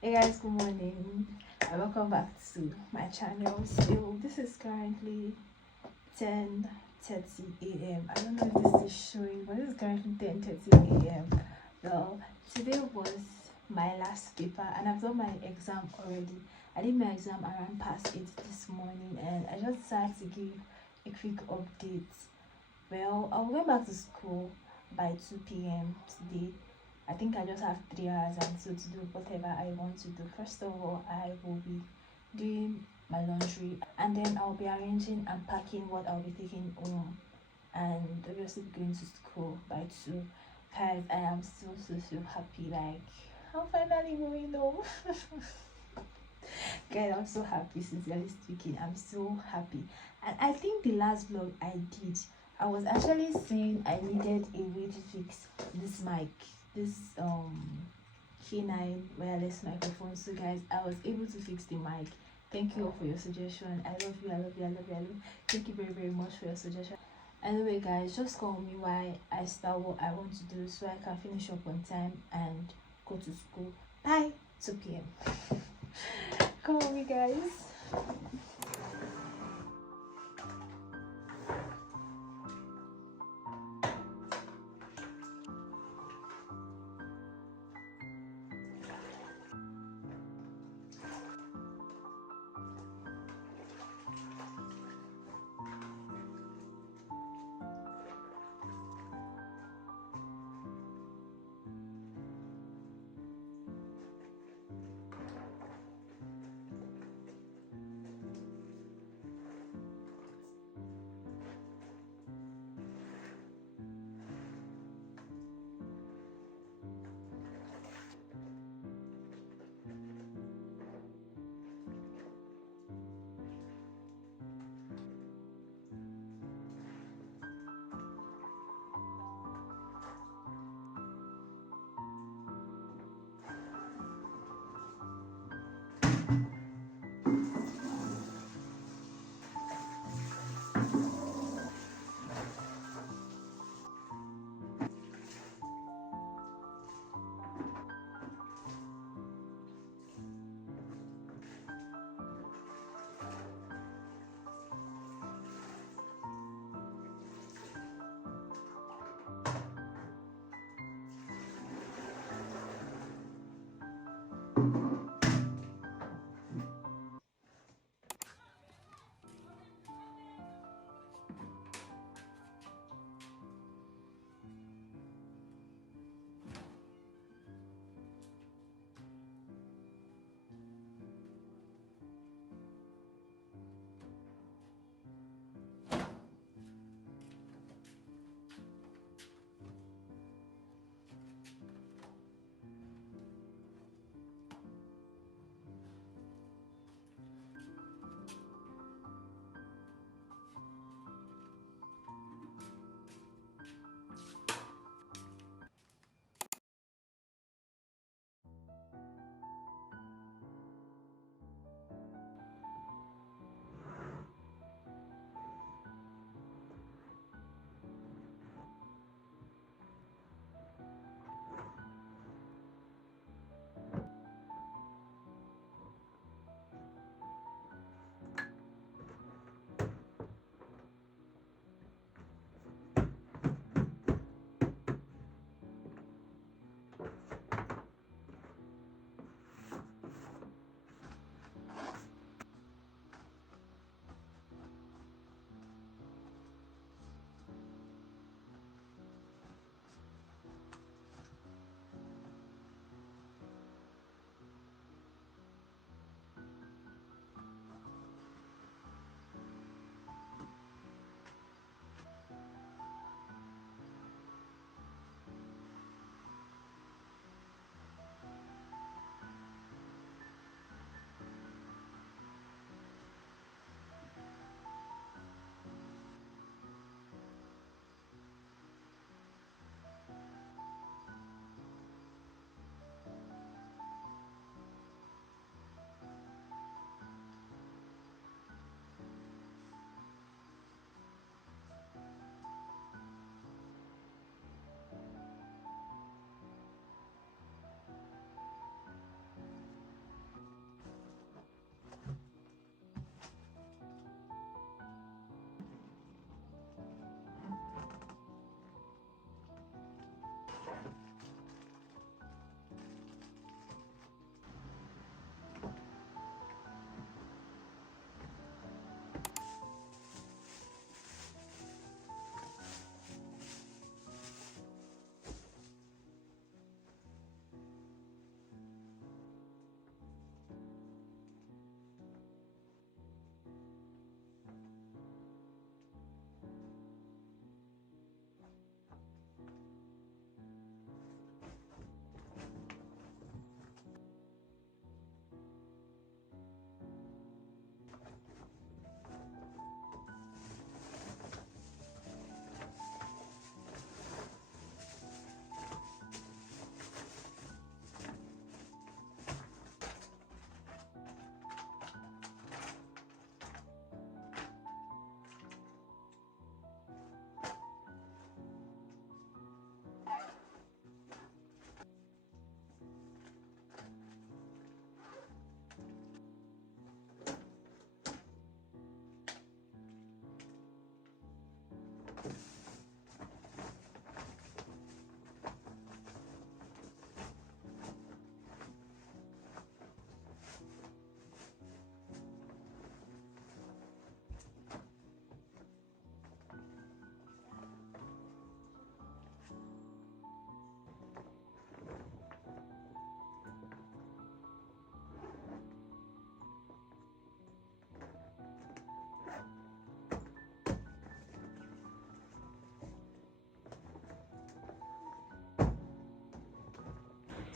Hey guys, good morning and welcome back to my channel. So this is currently 10:30 a.m. I don't know if this is showing, but this is currently 10:30 a.m. Well, today was my last paper and I've done my exam already. I did my exam around past 8 this morning and I just decided to give a quick update. Well, I'll go back to school by 2 p.m. today. I think I just have 3 hours until to do whatever I want to do. First of all, I will be doing my laundry and then I'll be arranging and packing what I'll be taking home and obviously going to school by 2. Guys, I am so happy. Like, I'm finally going home. Guys, I'm so happy, sincerely speaking. I'm so happy. And I think the last vlog I did, I was actually saying I needed a way to fix this mic, this K9 wireless microphone. So guys, I was able to fix the mic. Thank you all for your suggestion. I love you, I love you, I love you, I love you. Thank you very much for your suggestion. Anyway guys, just call me while I start what I want to do so I can finish up on time and go to school by 2 p.m. Call me guys.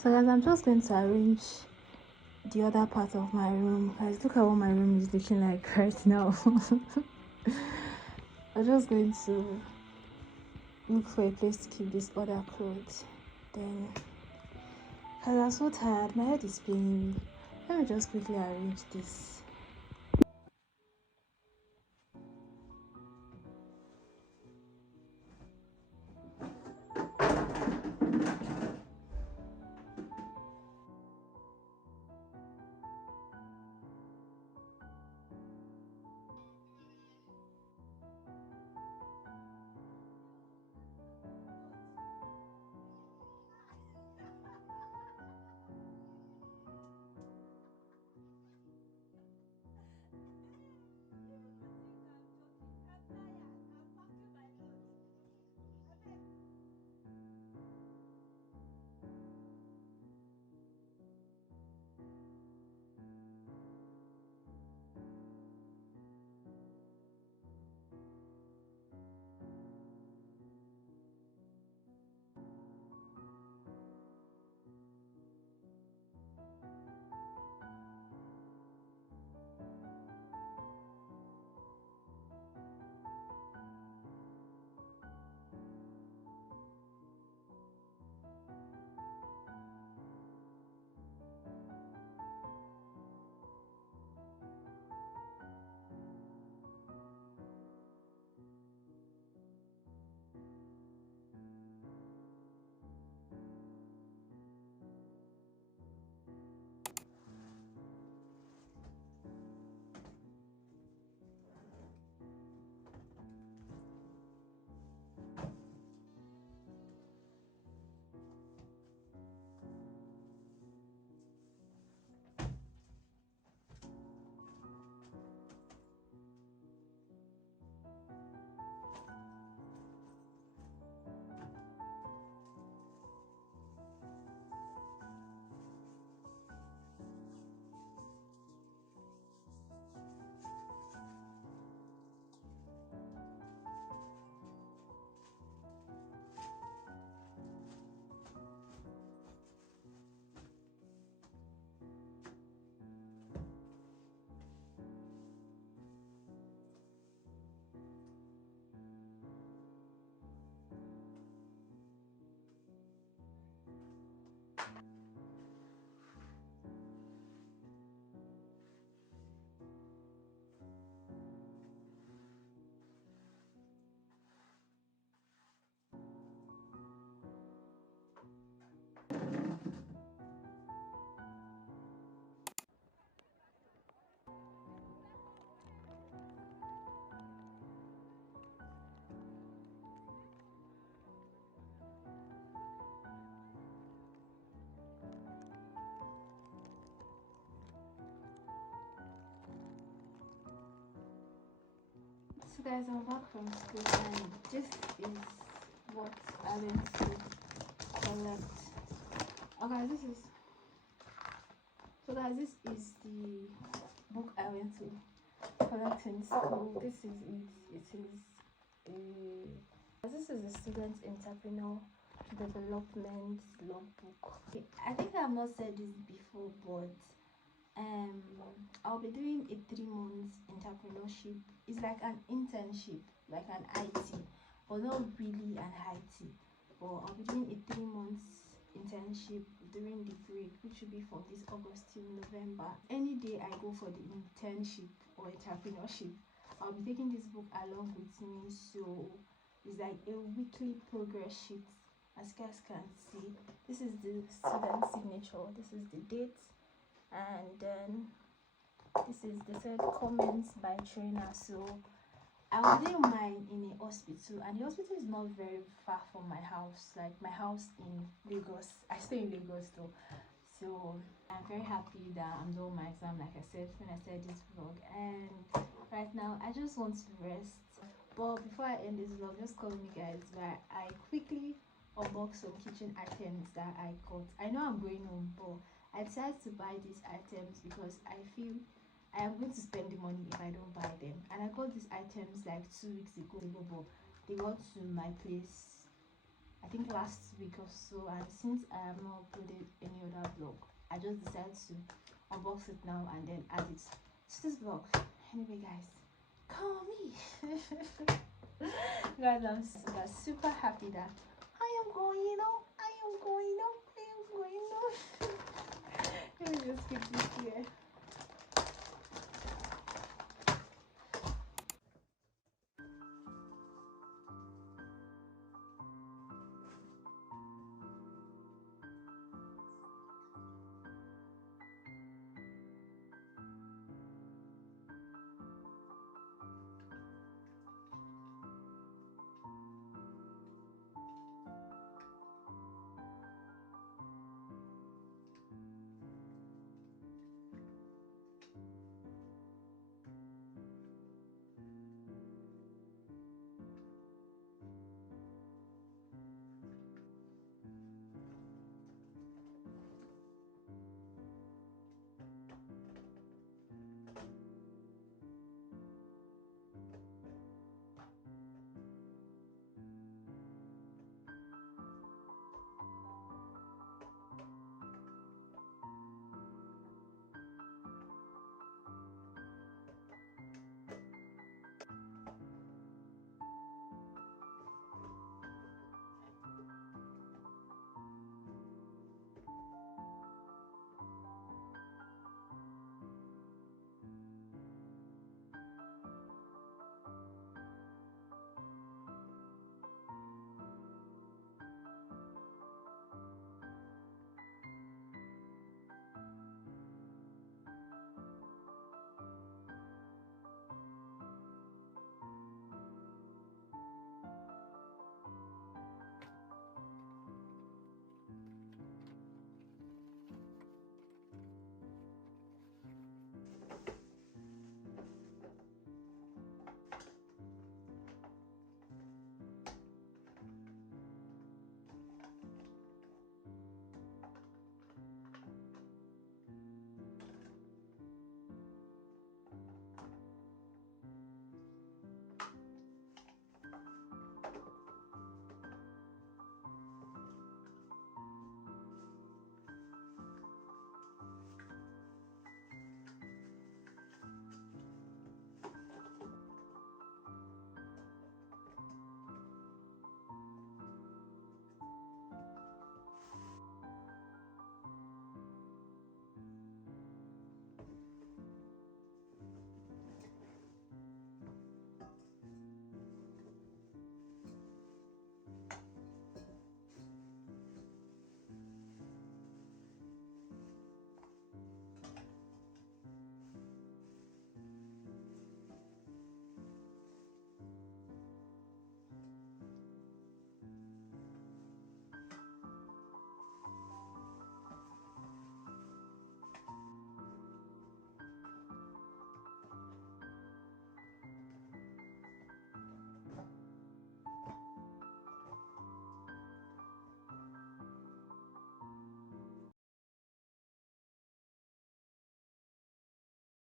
So guys, I'm just going to arrange the other part of my room. Guys, look at what my room is looking like right now. I'm just going to look for a place to keep these other clothes. Then, because I'm so tired, my head is paining me. Let me just quickly arrange this. So guys, I'm back from school and this is what I went to collect. Oh guys, this is the book I went to collect in school. This is it. It is this is a student entrepreneur development logbook. I think I've not said this before, but I'll be doing a 3 months entrepreneurship. It's like an internship, like an IT, but not really an IT. But I'll be doing a 3 months internship during the break, which will be from this August till November. Any day I go for the internship or entrepreneurship, I'll be taking this book along with me. So it's like a weekly progress sheet. As you guys can see, this is the student signature, this is the date, and then this is the third comments by trainer. So I was doing mine in a hospital, and the hospital is not very far from my house, like my house in Lagos. I stay in Lagos though. So I'm very happy that I'm doing my exam, like I said when I started this vlog, and right now I just want to rest. But before I end this vlog, just call me guys where I quickly unbox some kitchen items that I got. I know I'm going home, but I decided to buy these items because I feel I am going to spend the money if I don't buy them. And I got these items like 2 weeks ago, but they got to my place, I think last week or so, and since I have not uploaded any other vlog, I just decided to unbox it now and then add it to this vlog. Anyway guys, call me. Guys, I'm super happy that I am going on. Let me just keep this here.